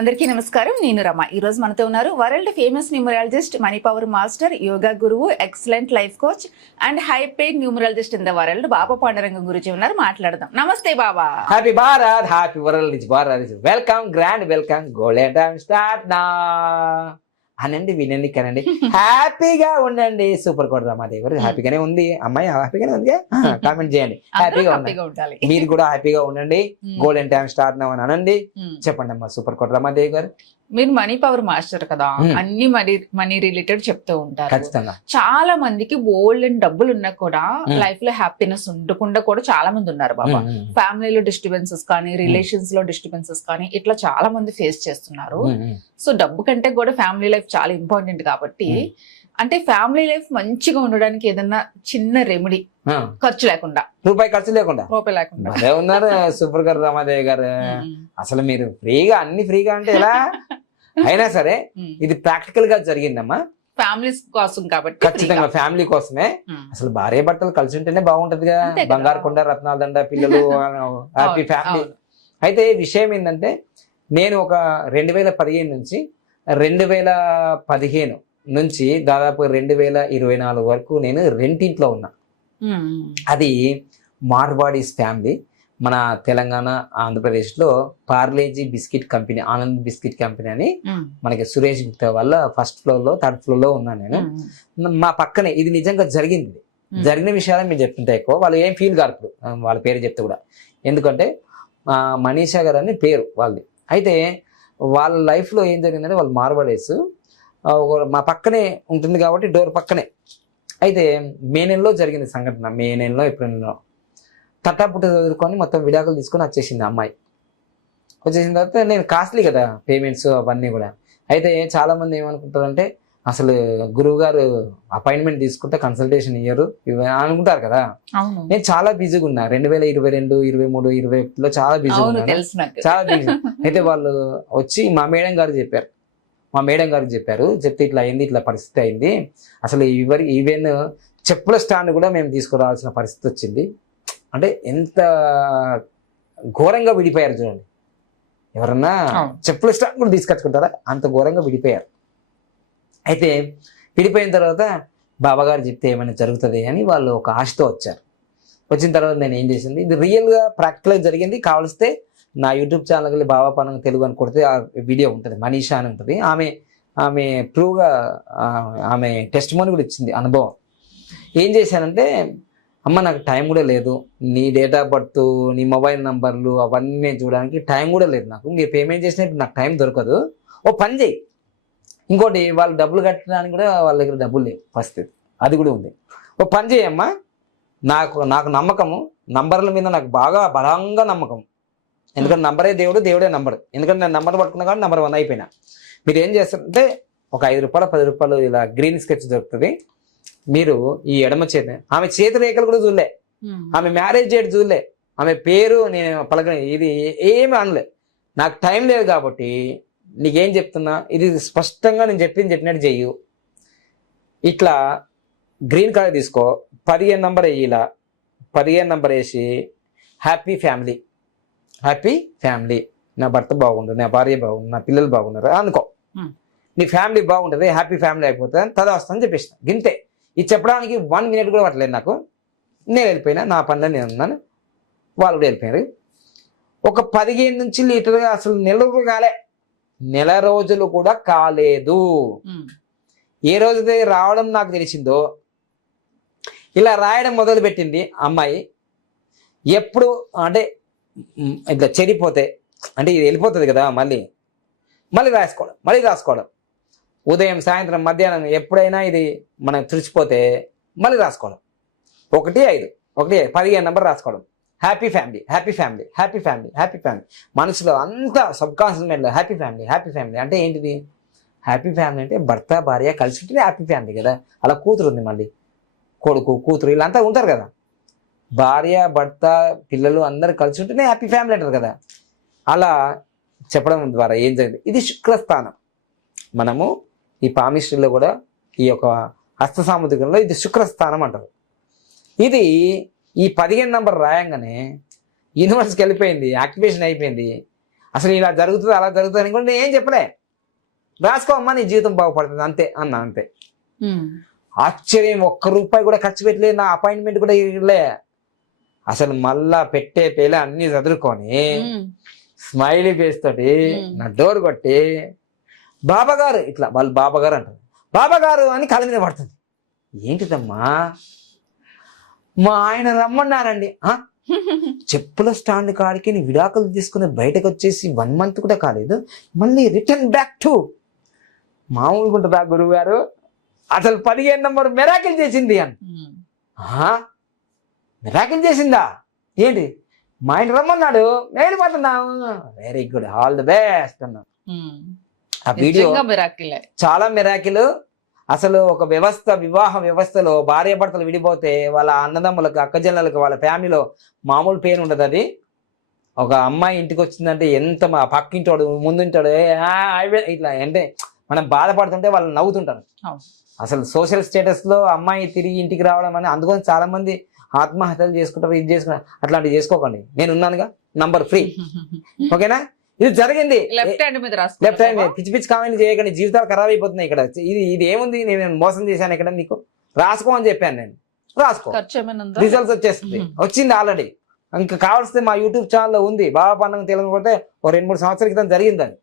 అందరికీ నమస్కారం. నేను రమ. ఈ రోజు మనతో ఉన్నారు world famous numerologist, money power master, yoga గురువు, excellent life coach and high paid numerologist in the world Baba Pandurangam గురించి ఉన్నారు. మాట్లాడదాం. Namaste Baba. Happy Bharat, happy world is Bharat. Welcome, grand welcome. Golden time start నా అనండి, వినండి, కనండి, హ్యాపీగా ఉండండి. సూపర్ కోట రమాదేవి గారు హ్యాపీగానే ఉంది. అమ్మాయి హ్యాపీగానే ఉంది. కామెంట్ చేయండి, హ్యాపీగా ఉండాలి. మీరు కూడా హ్యాపీగా ఉండండి. గోల్డెన్ టైమ్ స్టార్ట్ నా అని అనండి. చెప్పండి అమ్మా సూపర్ కోట రమాదేవి గారు. మీరు మనీ పవర్ మాస్టర్ కదా, అన్ని మనీ రిలేటెడ్ చెప్తూ ఉంటారు. ఖచ్చితంగా చాలా మందికి బోల్డ్ అండ్ డబ్బులు ఉన్నా కూడా లైఫ్ లో హ్యాపీనెస్ ఉండకుండా కూడా చాలా మంది ఉన్నారు బాబా. ఫ్యామిలీలో డిస్టర్బెన్సెస్ కానీ, రిలేషన్స్ లో డిస్టర్బెన్సెస్ కానీ, ఇట్లా చాలా మంది ఫేస్ చేస్తున్నారు. సో డబ్బు కంటే కూడా ఫ్యామిలీ లైఫ్ చాలా ఇంపార్టెంట్ కాబట్టి, అంటే ఫ్యామిలీ లైఫ్ మంచిగా ఉండడానికి ఏదన్నా చిన్న రెమెడీ, ఖర్చు లేకుండా, రూపాయి ఖర్చు లేకుండా ఉన్నారు సూపర్ గారు రమాదేవి గారు. అసలు మీరు ఫ్రీగా, అన్ని ఫ్రీగా అంటే ఎలా అయినా సరే ఇది ప్రాక్టికల్ గా జరిగిందమ్మా. ఫ్యామిలీ కోసం కాబట్టి ఖచ్చితంగా ఫ్యామిలీ కోసమే. అసలు భార్య భర్తలు కలిసి ఉంటేనే బాగుంటది కదా. బంగారు కొండ, రత్నాల దండ, పిల్లలు, హ్యాపీ ఫ్యామిలీ. అయితే విషయం ఏంటంటే, నేను ఒక 2015 నుంచి 2015 నుంచి దాదాపు 2024 వరకు నేను రెంటింట్లో ఉన్నా. అది మార్వాడీస్ ఫ్యామిలీ. మన తెలంగాణ, ఆంధ్రప్రదేశ్ లో Parle-G biscuit company, Anand biscuit company అని మనకి సురేష్ గుప్తా వల్ల ఫస్ట్ ఫ్లోర్ లో, థర్డ్ ఫ్లోర్ లో ఉన్నాను నేను. మా పక్కనే ఇది నిజంగా జరిగింది. జరిగిన విషయాలు మీరు చెప్తుంటే ఎక్కువ వాళ్ళు ఏం ఫీల్ కారు. వాళ్ళ పేరు చెప్తే కూడా, ఎందుకంటే మనీషా గారు అని పేరు వాళ్ళది. అయితే వాళ్ళ లైఫ్ లో ఏం జరిగిందంటే, వాళ్ళు మార్వాడీస్, మా పక్కనే ఉంటుంది కాబట్టి డోర్ పక్కనే. అయితే మే నెలలో జరిగింది సంఘటన. మే నెలలో, ఏప్రిల్ నెలలో తట్టాపుట్ట చదువుకొని మొత్తం విడాకులు తీసుకొని వచ్చేసింది అమ్మాయి. వచ్చేసిన తర్వాత నేను కాస్ట్లీ కదా పేమెంట్స్ అవన్నీ కూడా. అయితే చాలా మంది ఏమనుకుంటారంటే, అసలు గురువు గారు అపాయింట్మెంట్ తీసుకుంటే కన్సల్టేషన్ ఇయ్యరు అనుకుంటారు కదా. నేను చాలా బిజీగా ఉన్నా 2022, 23, 21లో చాలా బిజీగా ఉన్నా, చాలా బిజీ. అయితే వాళ్ళు వచ్చి మా మేడం గారికి చెప్పారు. చెప్తే ఇట్లా అయింది, ఇట్లా పరిస్థితి అయింది. అసలు ఈవెన్ చెప్పుల స్టాండ్ కూడా మేము తీసుకురావాల్సిన పరిస్థితి వచ్చింది. అంటే ఎంత ఘోరంగా విడిపోయారు చూడండి. ఎవరన్నా చెప్పుల స్టాండ్ కూడా తీసుకొచ్చుకుంటారా? అంత ఘోరంగా విడిపోయారు. అయితే విడిపోయిన తర్వాత బాబాగారు చెప్తే ఏమైనా జరుగుతుంది అని వాళ్ళు ఒక ఆశతో వచ్చారు. వచ్చిన తర్వాత నేను ఏం చేసింది, ఇది రియల్గా ప్రాక్టికల్గా జరిగింది. కావలిస్తే నా యూట్యూబ్ ఛానల్కి వెళ్ళి బాబా పాండురంగం తెలుగు అని కొడితే ఆ వీడియో ఉంటుంది. మనీషా అని ఉంటుంది. ఆమె ప్రూవ్గా ఆమె టెస్టిమోనీ కూడా ఇచ్చింది, అనుభవం. ఏం చేశానంటే, అమ్మ నాకు టైం కూడా లేదు, నీ డేట్ ఆఫ్ బర్త్, నీ మొబైల్ నంబర్లు అవన్నీ చూడడానికి టైం కూడా లేదు నాకు. మీరు పేమెంట్ చేసినట్టు నాకు టైం దొరకదు. ఓ పని చేయి. ఇంకోటి, వాళ్ళు డబ్బులు కట్టడానికి కూడా వాళ్ళ దగ్గర డబ్బులు లేవు పరిస్థితి, అది కూడా ఉంది. ఓ పని చేయమ్మా, నాకు నమ్మకము, నంబర్ల మీద నాకు బాగా బలంగా నమ్మకం. ఎందుకంటే నంబరే దేవుడు, దేవుడే నంబర్. ఎందుకంటే నేను నంబర్ పట్టుకున్నా కాబట్టి నంబర్ 1 అయిపోయినా. మీరు ఏం చేస్తారంటే, ఒక 5 రూపాయలు 10 రూపాయలు ఇలా గ్రీన్ స్కెచ్ దొరుకుతుంది. మీరు ఈ ఎడమ చేతి, ఆమె చేతి రేఖలు కూడా చూడలే, ఆమె మ్యారేజ్ డేట్ చూడలే, ఆమె పేరు నేను పలకని, ఇది ఏమి అనలే. నాకు టైం లేదు కాబట్టి నీకేం చెప్తున్నా, ఇది స్పష్టంగా నేను చెప్పినట్టు చెయ్యు. ఇట్లా గ్రీన్ కలర్ తీసుకో, 15 నంబర్ వేయి. ఇలా 15 నంబర్ వేసి హ్యాపీ ఫ్యామిలీ, నా భర్త బాగుంటుంది, నా భార్య బాగుంది, నా పిల్లలు బాగున్నారు అనుకో, నీ ఫ్యామిలీ బాగుంటుంది, హ్యాపీ ఫ్యామిలీ అయిపోతుంది అని తదాస్తని చెప్పేసిన. గింతే. ఇది చెప్పడానికి 1 మినిట్ కూడా పట్టలేదు నాకు. నేను వెళ్ళిపోయినా, నా పనిలో నేను ఉన్నాను, వాళ్ళు కూడా వెళ్ళిపోయారు. ఒక 15 నుంచి లీటర్గా అసలు నెల రోజులు కూడా కాలేదు. ఏ రోజైతే రావడం నాకు తెలిసిందో, ఇలా రాయడం మొదలు పెట్టింది అమ్మాయి. ఎప్పుడు అంటే ఇట్లా చెడిపోతే, అంటే ఇది వెళ్ళిపోతుంది కదా, మళ్ళీ రాసుకోవడం. ఉదయం, సాయంత్రం, మధ్యాహ్నం ఎప్పుడైనా ఇది మనం తుడిచిపోతే మళ్ళీ రాసుకోవడం. 15 నంబర్ రాసుకోవడం. Happy family. మనసులో అంతా సబ్కాన్షియస్ మైండ్లో హ్యాపీ ఫ్యామిలీ అంటే ఏంటిది? హ్యాపీ ఫ్యామిలీ అంటే భర్త భార్య కలిసి ఉంటేనే హ్యాపీ ఫ్యామిలీ కదా. అలా కూతురు ఉంది, మళ్ళీ కొడుకు కూతురు ఇలా ఉంటారు కదా. భార్య భర్త పిల్లలు అందరు కలిసి ఉంటేనే హ్యాపీ ఫ్యామిలీ అంటారు కదా. అలా చెప్పడం ద్వారా ఏం జరిగింది, ఇది శుక్రస్థానం. మనము ఈ పామిస్ట్రీలో కూడా ఈ యొక్క హస్త సాముద్రికంలో ఇది శుక్రస్థానం అంటారు. ఇది ఈ 15 నంబర్ రాయంగానే యూనివర్స్కి వెళ్ళిపోయింది, యాక్టివేషన్ అయిపోయింది. అసలు ఇలా జరుగుతుంది అలా జరుగుతుంది అని కూడా నేను ఏం చెప్పలే, రాసుకో అమ్మా నీ జీవితం బాగుపడుతుంది అంతే అన్నా, అంతే. ఆశ్చర్యం, ₹1 కూడా ఖర్చు పెట్టలేదు, నా అపాయింట్మెంట్ కూడా ఇవ్వలే. అసలు మళ్ళా పెట్టే పేలే అన్ని చదువుకొని స్మైలీ ఫేస్ తోటి నా డోర్ కొట్టి బాబాగారు, ఇట్లా వాళ్ళు బాబాగారు అంటారు, బాబాగారు అని కాళ్ళ మీద పడుతుంది. ఏంటిదమ్మా, మా ఆయన రమ్మన్నారండి. చెప్పుల స్టాండ్ కాడికి నీ విడాకులు తీసుకుని బయటకు వచ్చేసి 1 month కూడా కాలేదు, మళ్ళీ రిటర్న్ బ్యాక్ టు మామూలుగా ఉంటుందా గురువు గారు, అసలు 15 నంబర్ మెరాకిల్ చేసింది అని. మెరాకిల్ చేసిందా ఏంటి, మా ఆయన రమ్మన్నాడు వెళ్ళిపోతున్నావు, very good, all the best అన్నా. ఆ వీడియో చాలా మెరాకిల్. అసలు ఒక వ్యవస్థ, వివాహ వ్యవస్థలో భార్యాభర్తలు విడిపోతే వాళ్ళ అన్నదమ్ములకు, అక్కజల్లలకు, వాళ్ళ ఫ్యామిలీలో మామూలు పెయిన్ ఉండదు. అది ఒక అమ్మాయి ఇంటికి వచ్చిందంటే ఎంత పక్కింటాడు ముందుంటాడు ఇట్లా, అంటే మనం బాధపడుతుంటే వాళ్ళు నవ్వుతుంటారు. అసలు సోషల్ స్టేటస్ లో అమ్మాయి తిరిగి ఇంటికి రావడం అని, అందుకని చాలా మంది ఆత్మహత్యలు చేసుకుంటారు, ఇది చేసుకుంటారు. అట్లాంటివి చేసుకోకండి, నేను ఉన్నానుగా, నంబర్ ఫ్రీ. ఓకేనా, ఇది జరిగింది. లెఫ్ట్ హ్యాండ్ పిచ్చి పిచ్చి కామెంట్లు చేయకండి, జీవితాలు ఖరాబ్ అయిపోతున్నాయి ఇక్కడ. ఇది ఏముంది, నేను మోసం చేశాను ఇక్కడ, నీకు రాసుకో అని చెప్పాను నేను, రాసుకో, రిజల్ట్స్ వచ్చేస్తుంది, వచ్చింది ఆల్రెడీ. ఇంకా కావాల్సింది మా యూట్యూబ్ ఛానల్లో ఉంది, బాబా పండుగ తెలుగు కొడితే 2-3 సంవత్సరాల క్రితం జరిగింది అది.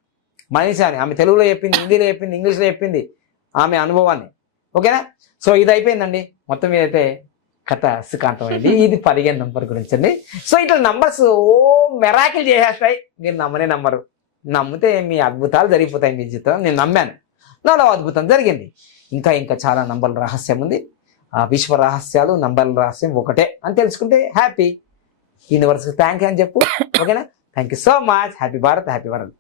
మనీషా అని ఆమె తెలుగులో చెప్పింది, హిందీలో చెప్పింది, ఇంగ్లీష్లో చెప్పింది ఆమె అనుభవాన్ని. ఓకేనా, సో ఇది అయిపోయిందండి మొత్తం మీదైతే కథ సుఖాంతమైంది. ఇది 15 నంబర్ గురించి అండి. సో ఇట్లా నంబర్స్ మెరాకిల్ చేసేస్తాయి, మీరు నమ్మనే నమ్మరు. నమ్మితే మీ అద్భుతాలు జరిగిపోతాయి మీ జీవితం. నేను నమ్మాను, నాలో అద్భుతం జరిగింది. ఇంకా చాలా నంబర్ల రహస్యం ఉంది. ఆ విశ్వ రహస్యాలు, నంబర్ల రహస్యం ఒకటే అని తెలుసుకుంటే హ్యాపీ. యూనివర్స్కి థ్యాంక్ యూ అని చెప్పు. ఓకేనా, thank you so much. Happy Bharat, happy world.